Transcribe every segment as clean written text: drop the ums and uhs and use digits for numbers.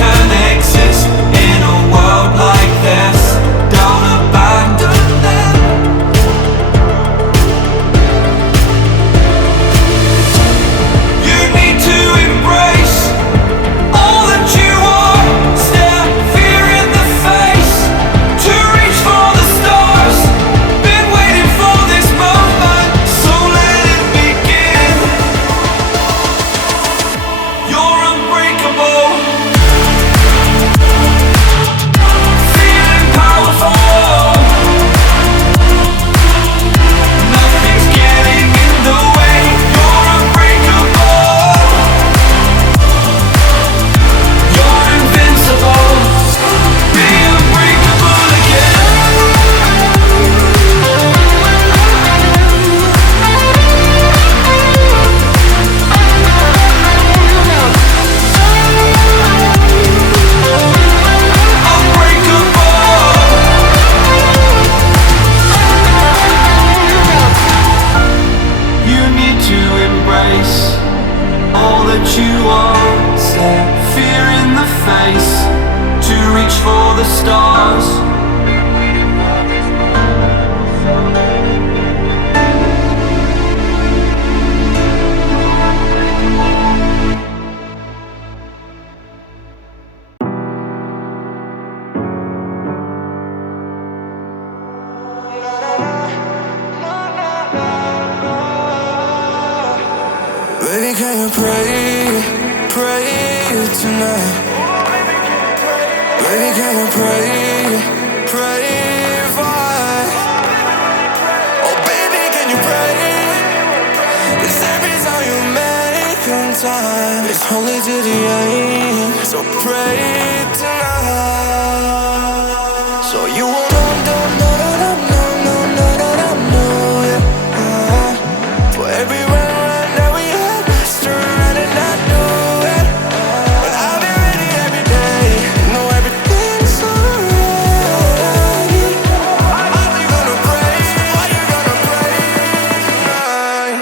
can exist in a world like this. Don't abandon them. You need to embrace all that you are. Stare fear in the face to reach for the stars. Been waiting for this moment, so let it begin. You're unbreakable, feeling powerful. Nothing's getting in the way. You're unbreakable. You're invincible. Be unbreakable again. You need to embrace all that you are. Stare fear in the face to reach for the stars. Baby, can you pray tonight? Baby, can you pray for us? Oh, baby, can you pray? 'Cause every time you make on time, it's only to the end. So pray tonight. So you won't yeah. For every run that we had, turn around and not do it. But I'll be ready every day. Know everything's alright. Are you gonna pray? Are you gonna pray tonight?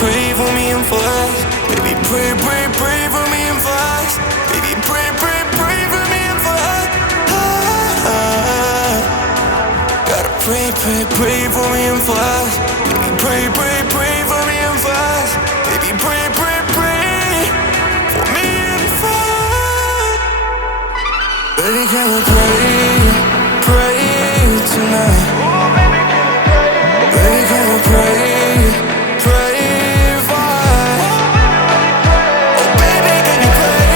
Pray for me and for us. Baby, pray for me and for us. Baby, pray for me and for us. Gotta pray for me and for us. Baby, pray for me and for us. Baby, pray for me and for us. Baby, can we pray tonight? Baby, can we pray for us? Oh, baby, can you pray?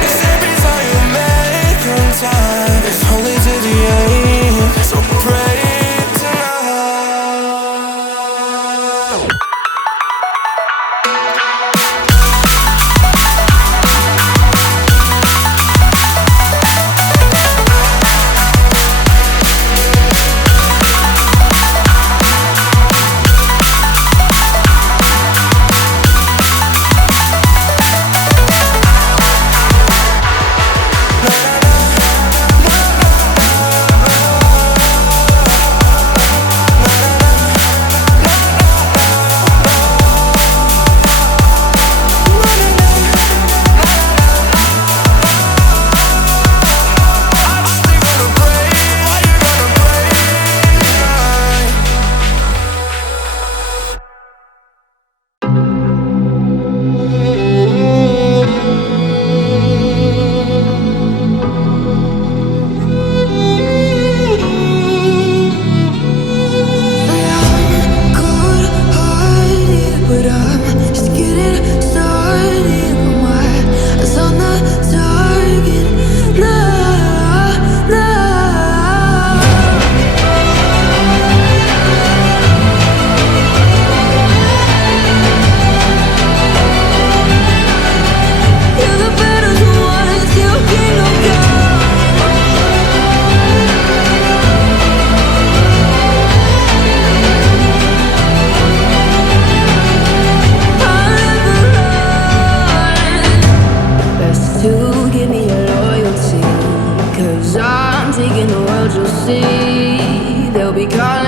'Cause every time you make on time, it's only to the end. So pray tonight. to give me your loyalty. Cause I'm taking the world, you'll see. They'll be calling